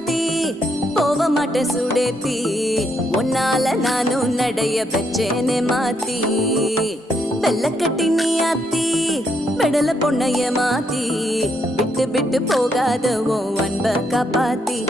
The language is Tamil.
சாத்தி போக மாட்டேன் சுடேத்தி உன்னால நானும் நடைய பெச்சேனே மாத்தி வெள்ளக்கட்டி நீ ஆத்தி பெடல பொண்ணைய மாத்தி விட்டு விட்டு போகாத உன் அன்ப காப்பாத்தி